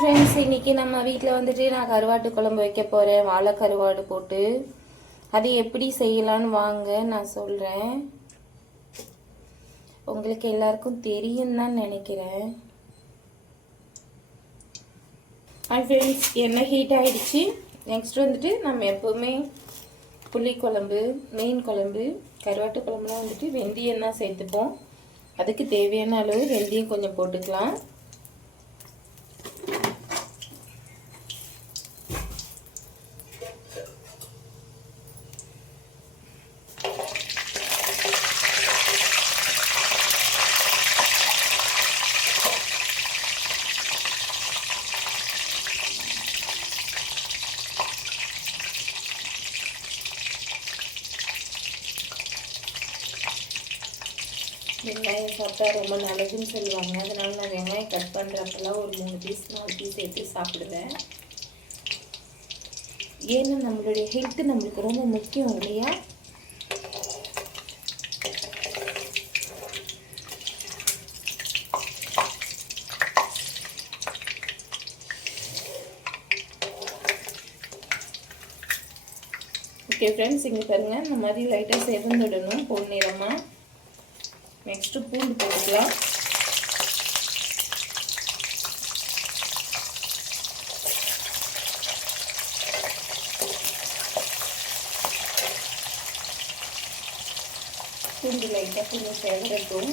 ஃப்ரெண்ட்ஸ், இன்றைக்கி நம்ம வீட்டில் வந்துட்டு நான் கருவாட்டு குழம்பு வைக்க போகிறேன். வாழை கருவாடு போட்டு அது எப்படி செய்யலான்னு வாங்க நான் சொல்கிறேன். உங்களுக்கு எல்லாருக்கும் தெரியும் தான் நினைக்கிறேன். ஹாய் ஃப்ரெண்ட்ஸ், எண்ணெய் ஹீட் ஆகிடுச்சு. நெக்ஸ்ட் வந்துட்டு நம்ம எப்போவுமே புளி குழம்பு, மீன் குழம்பு, கருவாட்டு குழம்புலாம் வந்துட்டு வெந்தயம் தான் சேர்த்துப்போம். அதுக்கு தேவையான அளவு வெந்தயம் கொஞ்சம் போட்டுக்கலாம். வெங்காயம் சாப்பிட்டா ரொம்ப நல்லதுன்னு சொல்லுவாங்க. அதனால நான் வெங்காயம் கட் பண்ணுறப்பெல்லாம் ஒரு 3 பீஸ் 4 பீஸ் எடுத்து சாப்பிடுவேன். ஏன்னா நம்மளுடைய ஹெல்த்து நம்மளுக்கு ரொம்ப முக்கியம் இல்லையா? ஓகே ஃப்ரெண்ட்ஸ், இங்கே பாருங்கள், இந்த மாதிரி லைட்டாக செவந்துடணும் பொன்னிறமாக. நெக்ஸ்ட்டு பூண்டு போட்டுக்கலாம். பூண்டு லைட்டாக கொஞ்சம் செவரட்டும்.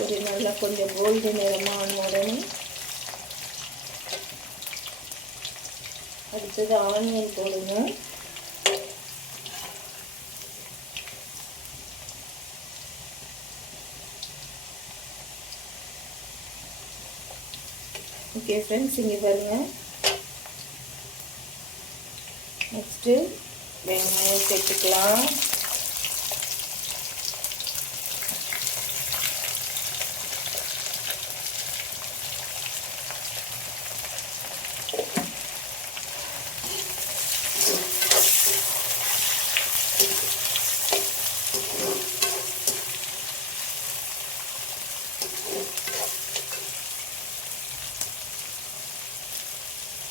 ஒரு நல்லா கொஞ்சம் கோல்டு நிறமாக ஆன உடனே அடுத்தது ஆனியன் போடணும். ஓகே ஃப்ரெண்ட்ஸ், இங்கே பாருங்கள். நெக்ஸ்ட்டு வெங்காயம் சேர்த்துக்கலாம்.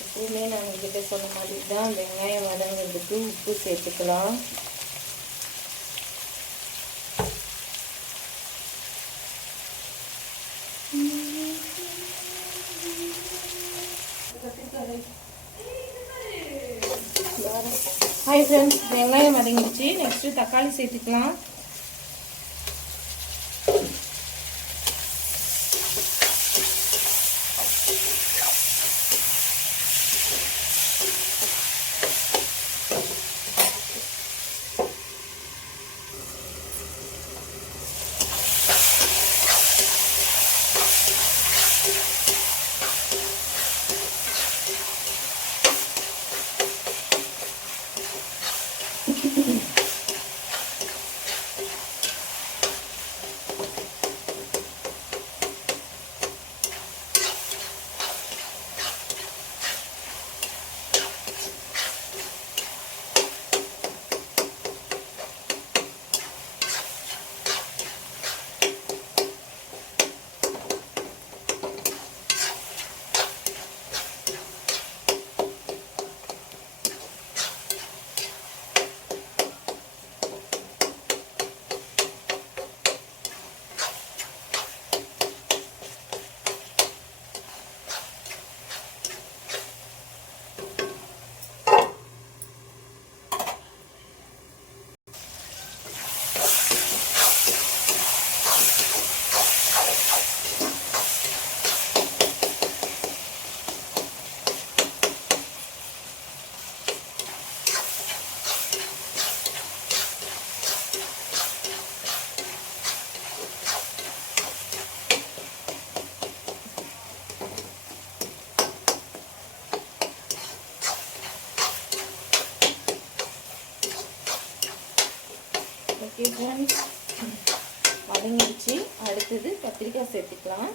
எப்பவுமே நான் உங்ககிட்ட சொன்ன மாதிரி தான் வெங்காயம் வதங்கிறதுக்கு உப்பு சேர்த்துக்கலாம். ஹாய் ஃப்ரெண்ட்ஸ், வெங்காயம் வதங்கிடுச்சு. நெக்ஸ்ட்டு தக்காளி சேர்த்துக்கலாம். ஓகே ஃப்ரெண்ட்ஸ், வதங்கிடுச்சு. அடுத்தது கத்திரிக்காய் சேர்த்துக்கலாம்.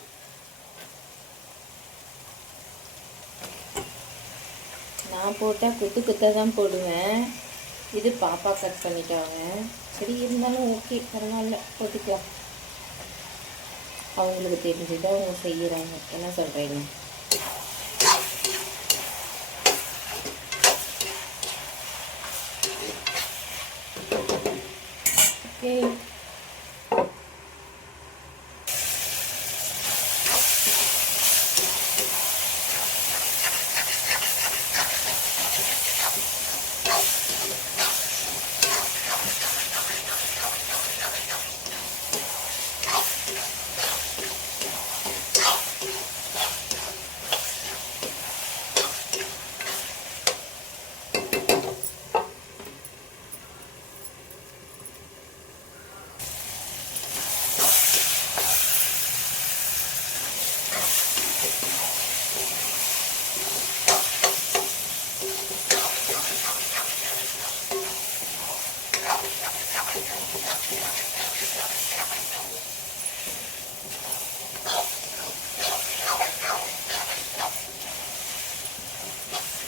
நான் போட்டால் குத்து குத்தாக தான் போடுவேன். இது பாப்பா கட் பண்ணிட்டாங்க. சரி, இருந்தாலும் ஓகே, பரவாயில்ல, போட்டுக்கலாம். அவங்களுக்கு தெரிஞ்சதை அவங்க செய்கிறாங்க. என்ன சொல்கிறீங்க? ஓகே,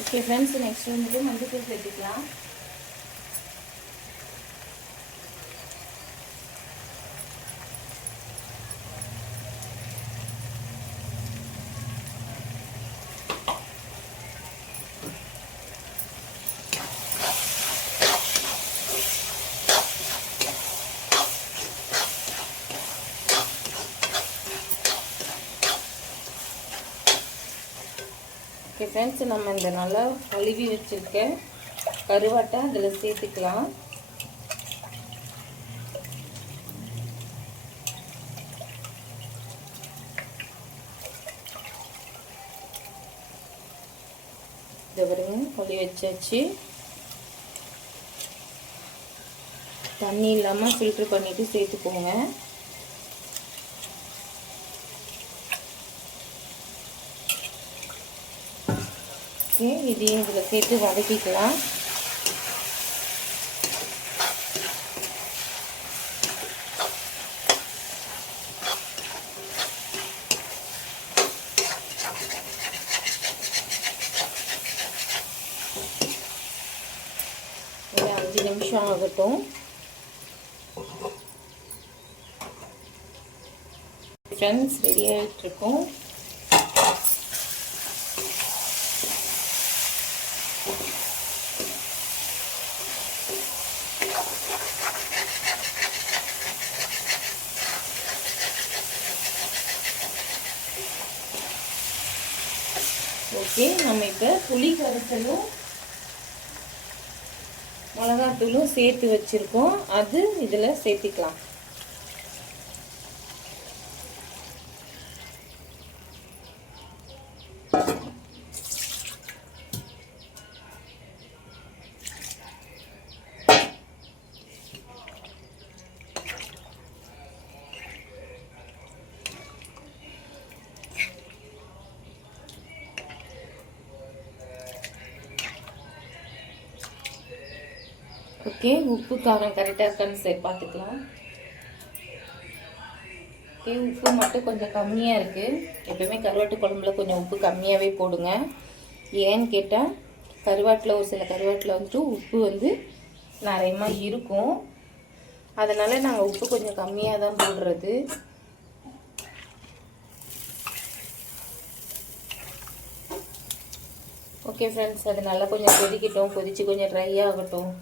ஓகே ஃப்ரெண்ட்ஸ், நெக்ஸ்ட் வந்துட்டு மஞ்சள் சேர்த்துக்கலாம். ஓகே ஃப்ரெண்ட்ஸ், நம்ம இந்த நல்லா கழுவி வச்சுருக்க கருவாட்டை அதில் சேர்த்துக்கலாம். இதை பாருங்க, கழுவி வச்சாச்சு. தண்ணி இல்லாமல் ஃபில்டர் பண்ணிவிட்டு சேர்த்துக்கோங்க. இதையும் இதில் சேர்த்து வதக்கிக்கலாம். ஒரு 5 நிமிஷம் ஆகட்டும். ஃப்ரெண்ட்ஸ், ரெடி ஆகிட்டு இருக்கும். ஓகே, நம்ம இப்போ புளி கரைசலும் மிளகாத்தூளும் சேர்த்து வச்சுருக்கோம். அது இதில் சேர்த்திக்கலாம். ஓகே, உப்பு காரம் கரெக்டாக இருக்கான்னு பார்த்துக்கலாம். ஓகே, உப்பு மட்டும் கொஞ்சம் கம்மியாக இருக்குது. எப்பவுமே கருவாட்டு குழம்புல கொஞ்சம் உப்பு கம்மியாகவே போடுங்க. ஏன்னு கேட்டால் கருவாட்டில் ஒரு சில கருவாட்டில் வந்துட்டு உப்பு வந்து நிறையமாக இருக்கும். அதனால் நாங்கள் உப்பு கொஞ்சம் கம்மியாக தான் போடுறது. ஓகே ஃப்ரெண்ட்ஸ், அது நல்லா கொஞ்சம் கொதிக்கட்டும். கொதித்து கொஞ்சம் ட்ரை ஆகட்டும்.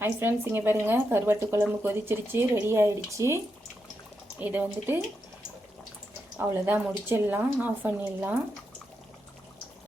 ஹாய் ஃப்ரெண்ட்ஸ், இங்கே பாருங்கள், கருவாட்டு குழம்பு கொதிச்சிருச்சு, ரெடி ஆகிடுச்சு. இதை வந்துட்டு அவ்வளோதான், முடிச்சிடலாம், ஆஃப் பண்ணிடலாம்.